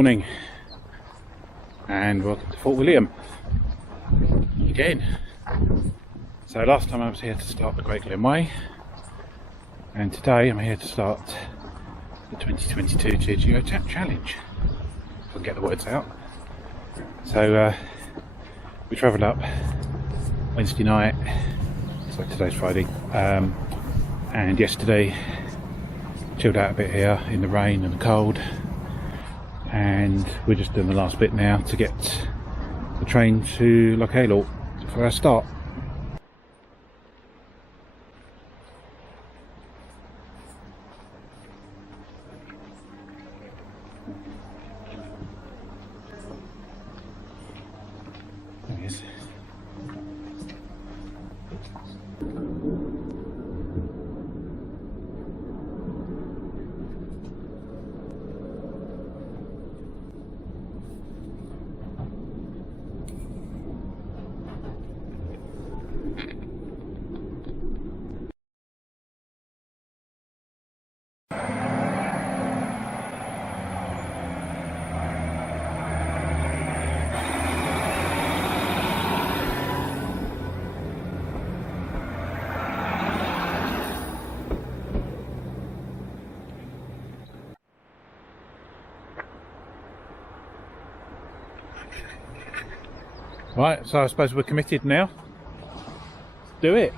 morning, and welcome to Fort William again. So last time I was here to start the Great Glen Way, and today I'm here to start the 2022 TGO Challenge, if I can get the words out. So we travelled up Wednesday night, so today's Friday, and yesterday chilled out a bit here in the rain and the cold, and we're just doing the last bit now to get the train to Lochailort for our start. There he is. Right, so I suppose we're committed now. Let's do it.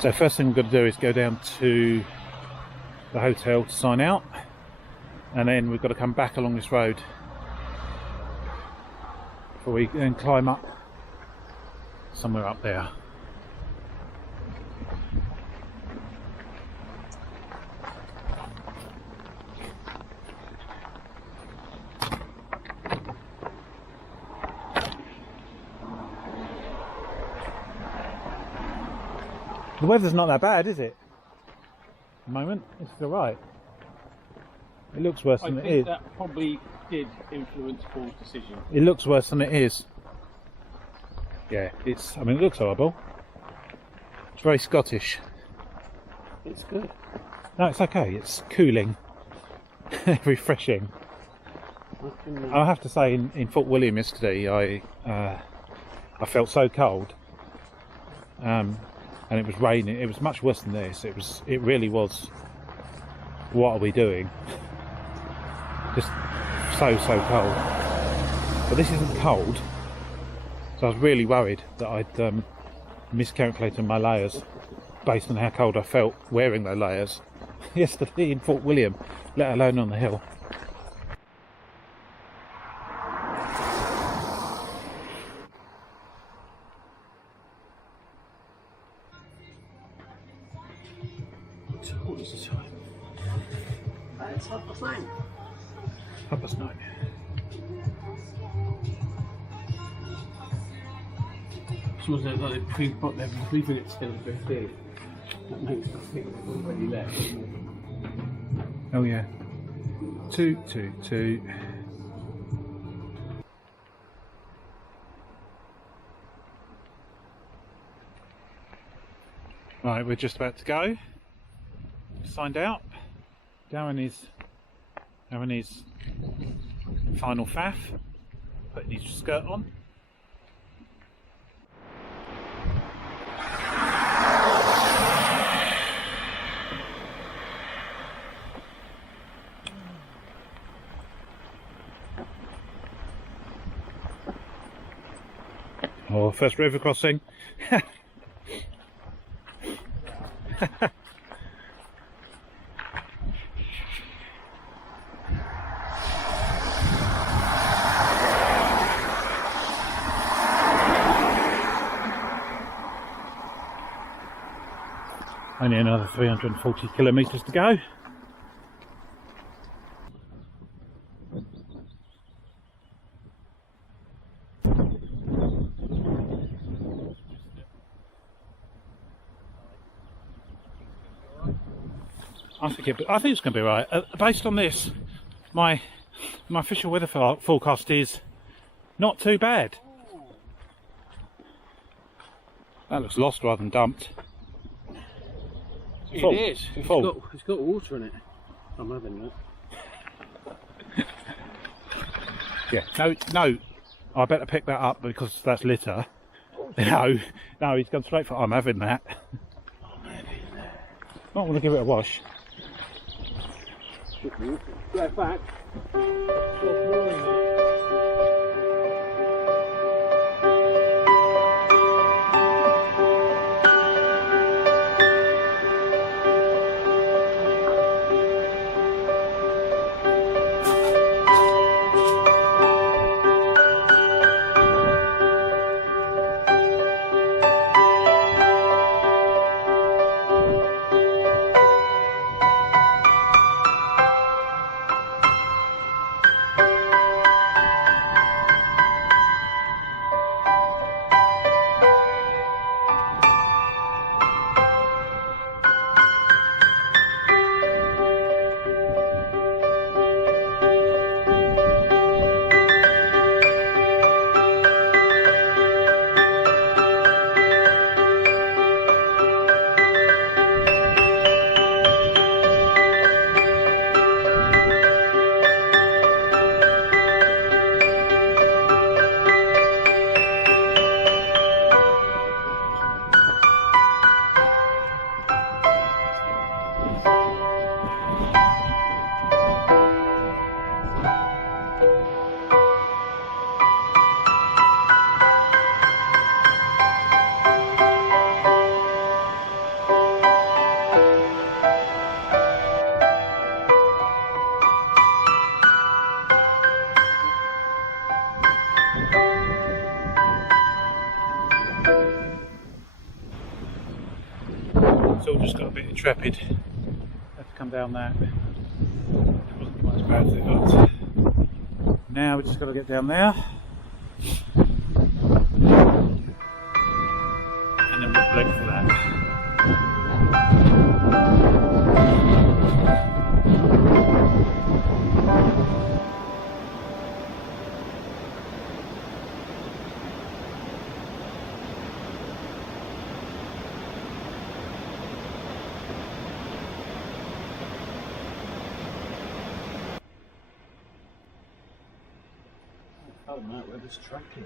So first thing we've got to do is go down to the hotel to sign out, and then we've got to come back along this road before we then climb up somewhere up there. The weather's not that bad, is it? At the moment, it's alright. It looks worse than it is. I think that probably did influence Paul's decision. It looks worse than it is. Yeah, I mean, it looks horrible. It's very Scottish. It's good. No, it's okay. It's cooling. Refreshing. I have to say, in Fort William yesterday, I felt so cold. And it was raining. It was much worse than this. It really was. What are we doing? Just so cold. But this isn't cold, so I was really worried that I'd miscalculated my layers based on how cold I felt wearing those layers yesterday in Fort William, let alone on the hill. What is the time? It's 9:30. 9:30. So they've got it pre-booked there for 3 minutes till the birthday. That makes us think they've already left. Oh yeah. 222. Right, we're just about to go. Signed out. Darren is having his final faff, putting his skirt on. Oh, first river crossing. Only another 340 kilometres to go. I think it's going to be right. Based on this, my official weather forecast is not too bad. That looks lost rather than dumped. Full. It is. It's got water in it. I'm having that. Yeah. No. I better pick that up because that's litter. No, he's gone straight for. I'm having that. I want to give it a wash. Yeah, back. It's all just got a bit intrepid. Had to come down that. It wasn't quite as bad as it looked. Now we just got to get down there. And then we'll blink for that. I don't know where this track is.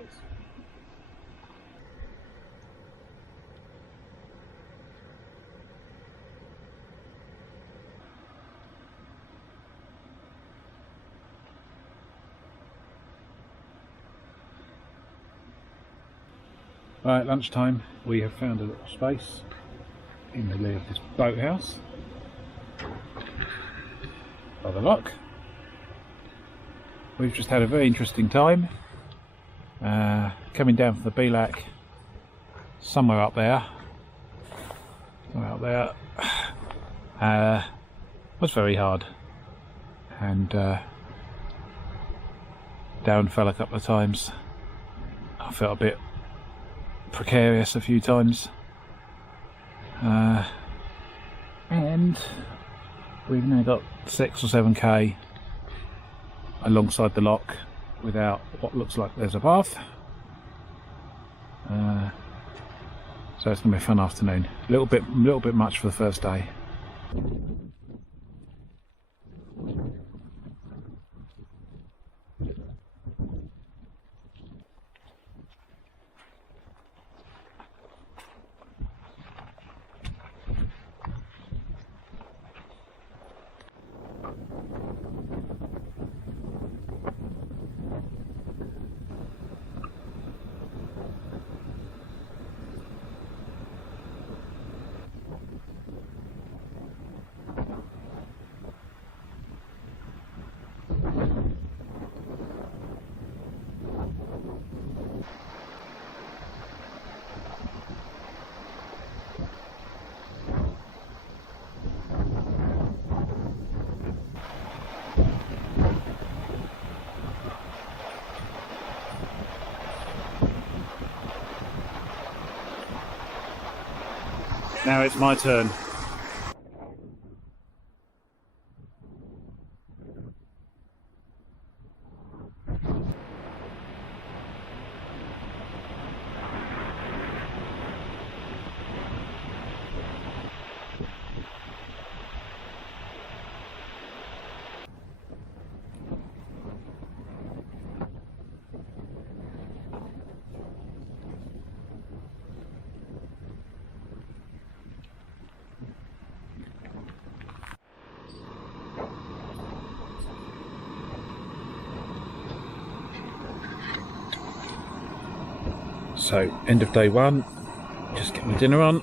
Right, lunchtime. We have found a little space in the lee of this boathouse by the loch. We've just had a very interesting time coming down from the Beoraid, somewhere up there. Was very hard, and down fell a couple of times. I felt a bit precarious a few times, and we've now got 6 or 7k alongside the loch without what looks like there's a path, so it's going to be a fun afternoon. A little bit much for the first day. Now it's my turn. So, end of day one, just getting my dinner on.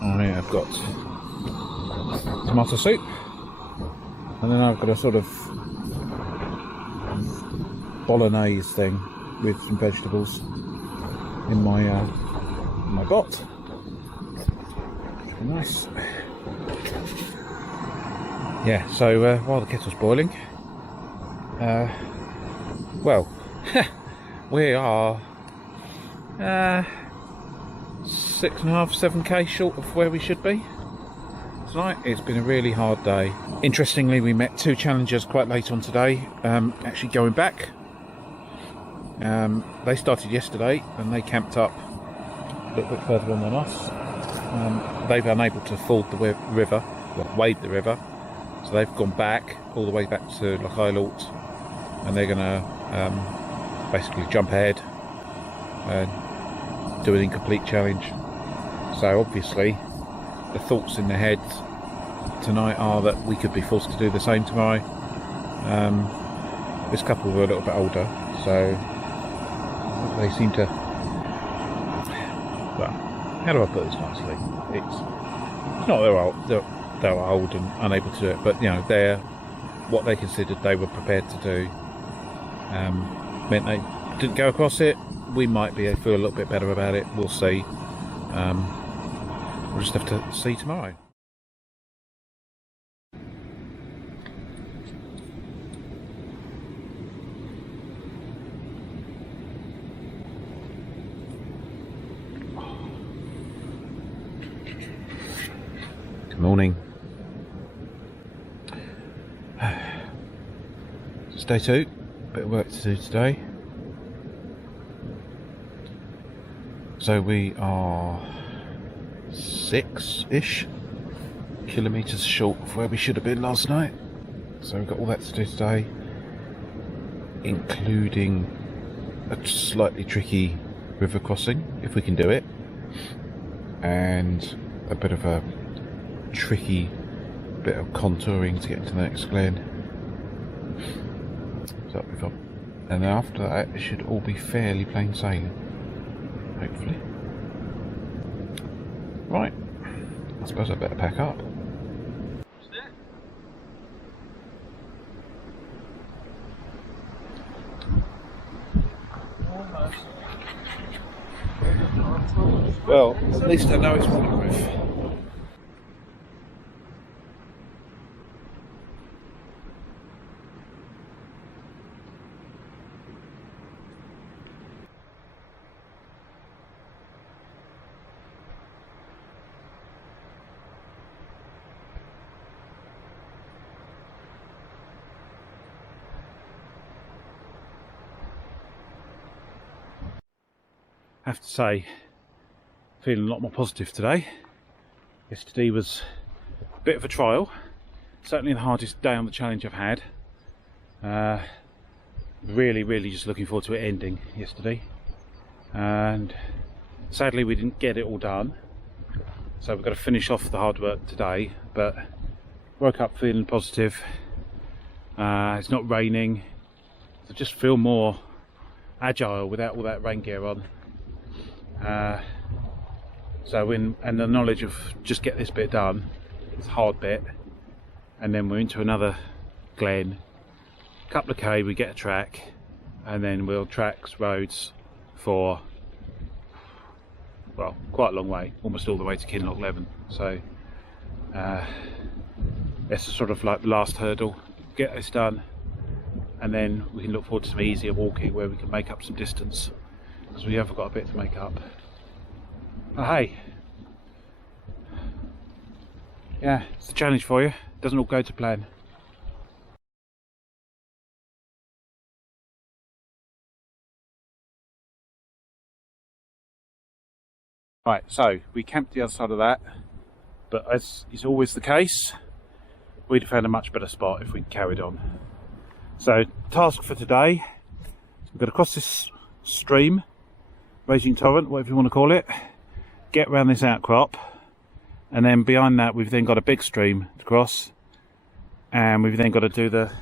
I've got tomato soup, and then I've got a sort of bolognese thing with some vegetables in my pot. Nice. Yeah, so while the kettle's boiling, well, we are 6.5, 7k short of where we should be tonight. It's been a really hard day. Interestingly, we met two challengers quite late on today, actually going back. They started yesterday and they camped up a little bit further on than us. They've been unable to ford the river, well, wade the river, so they've gone back all the way back to Lochailort, and they're going to basically jump ahead and do an incomplete challenge. So obviously the thoughts in their heads tonight are that we could be forced to do the same tomorrow. This couple were a little bit older, so they seem to, well, how do I put this nicely? It's not they're old and unable to do it, but you know, they're what they considered they were prepared to do. Meant they didn't go across it. We might feel a little bit better about it. We'll see. We'll just have to see tomorrow. Good morning. It's day 2. Bit of work to do today. So we are 6-ish kilometres short of where we should have been last night. So we've got all that to do today, including a slightly tricky river crossing, if we can do it, and a bit of a tricky bit of contouring to get to the next glen. So we've got, and after that it should all be fairly plain sailing, hopefully. Right, I suppose I better pack up. Well, at least I know it's waterproof. I have to say, feeling a lot more positive today. Yesterday was a bit of a trial, certainly the hardest day on the challenge I've had. Really just looking forward to it ending yesterday, and sadly we didn't get it all done, so we've got to finish off the hard work today. But woke up feeling positive. It's not raining, so just feel more agile without all that rain gear on. And the knowledge of just get this bit done, it's a hard bit, and then we're into another glen, couple of k, we get a track, and then we'll tracks roads for, well, quite a long way, almost all the way to Lochailort. So that's sort of like the last hurdle, get this done, and then we can look forward to some easier walking where we can make up some distance, because we have got a bit to make up. Oh, hey, yeah, it's a challenge for you. Doesn't all go to plan. Right, so we camped the other side of that, but as is always the case, we'd have found a much better spot if we'd carried on. So, task for today, we've got to cross this stream, raging torrent, whatever you want to call it, get around this outcrop, and then behind that we've then got a big stream to cross, and we've then got to do the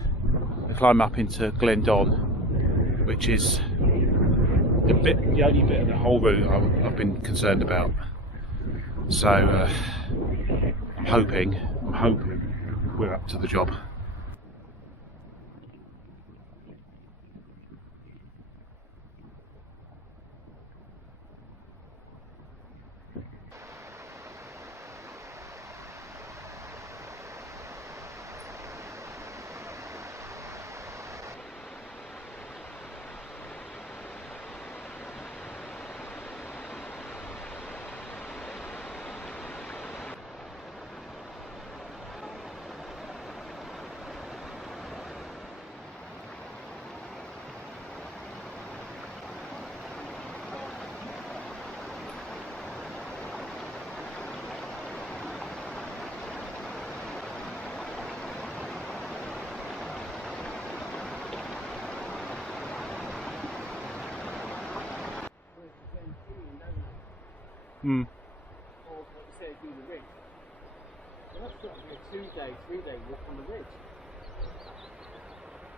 climb up into Glen Don, which is the only bit of the whole route I've been concerned about. So I'm hoping we're up to the job. Hmm. Or what you say, do the ridge. Well, that's got to be a 2-day, 3-day walk on the ridge.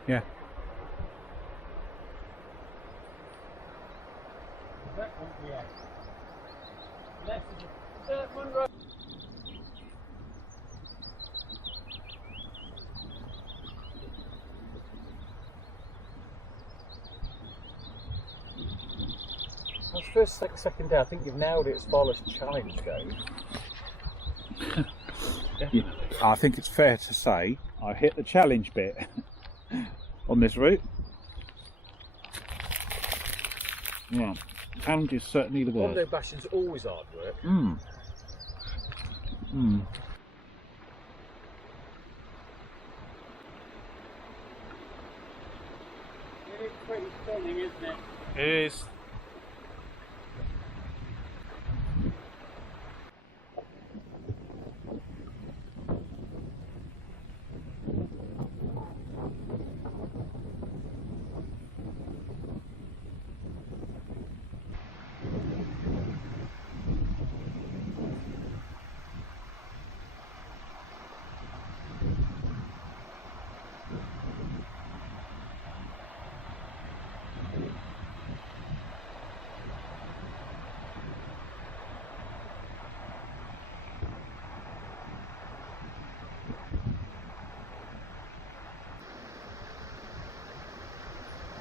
Yeah. That one, yeah. Left is a certain road. First, second day, I think you've nailed it as far as challenge goes. Yeah. I think it's fair to say I hit the challenge bit on this route. Yeah, challenge is certainly the word. One-day bashing's always hard work. Mm. Mm. It's pretty stunning, isn't it? It is.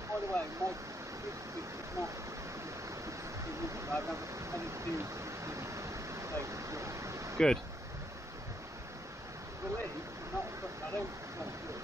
By the way, my is not. I've never anything to Good. the lead, not I don't smell good.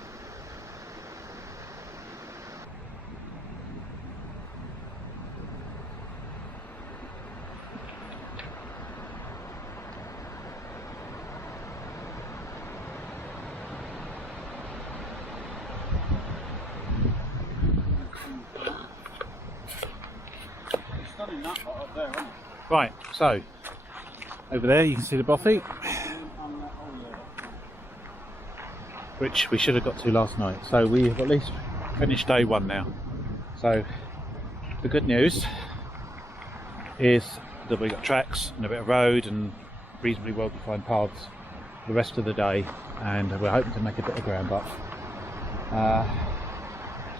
Stunning that lot up there, isn't it? Right, so over there you can see the bothy, which we should have got to last night. So we've at least finished day one now. So the good news is that we've got tracks and a bit of road and reasonably well defined paths for the rest of the day, and we're hoping to make a bit of ground up.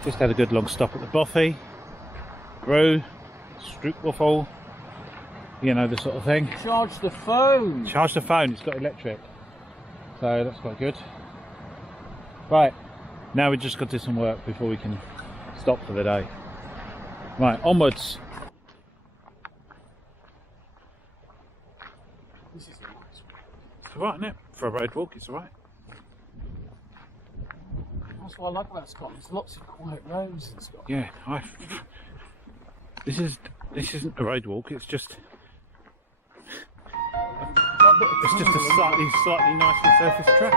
Just had a good long stop at the bothy, brew, Stroopwafel, you know, the sort of thing. Charge the phone! Charge the phone, it's got electric, so that's quite good. Right, now we've just got to do some work before we can stop for the day. Right, onwards. This is a nice one. It's alright, isn't it? For a road walk, it's alright. That's what I like about Scotland. There's lots of quiet roads in Scotland. Yeah, this isn't a road walk, it's just a slightly nicer surface track.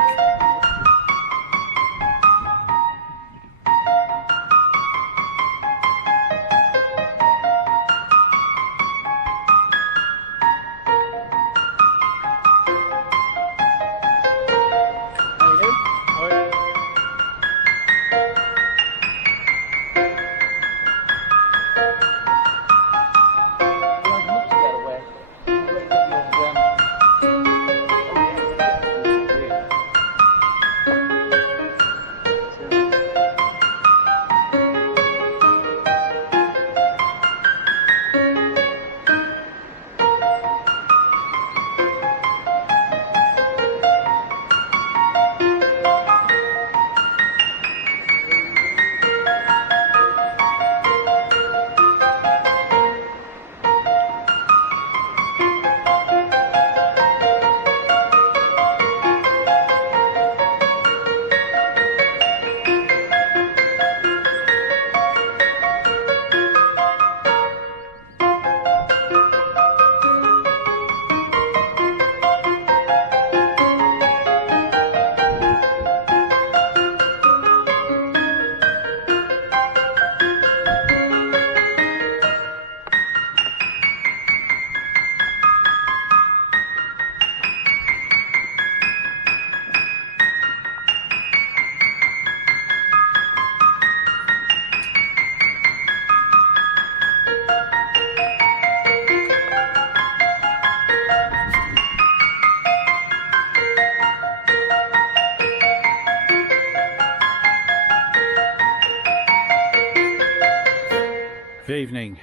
Good evening.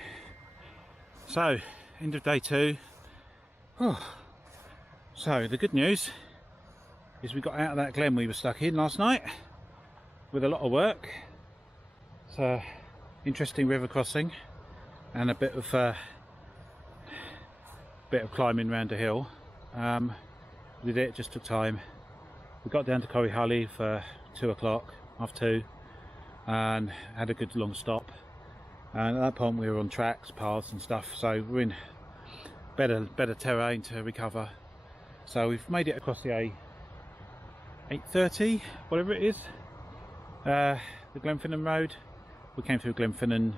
So, end of day 2. So, the good news is we got out of that glen we were stuck in last night with a lot of work. It's an interesting river crossing and a bit of climbing around a hill. We did it, just took time. We got down to Corryhully for 2 o'clock, half 2, and had a good long stop. And at that point we were on tracks, paths and stuff, so we're in better terrain to recover. So we've made it across the A830, whatever it is, the Glenfinnan road. We came through Glenfinnan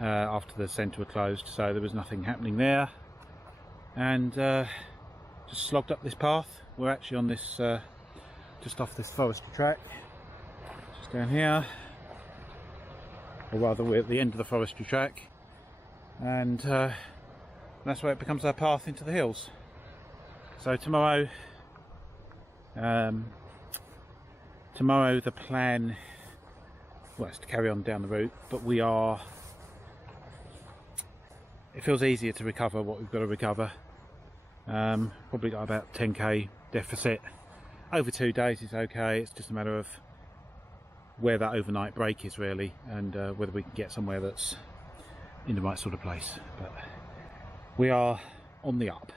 after the centre were closed, so there was nothing happening there, and just slogged up this path. We're actually on this just off this forestry track, just down here, or rather we're at the end of the forestry track, and that's where it becomes our path into the hills. So tomorrow the plan, well, is to carry on down the route, but it feels easier to recover what we've got to recover. Probably got about 10k deficit. Over 2 days is okay, it's just a matter of where that overnight break is really, and whether we can get somewhere that's in the right sort of place. But we are on the up.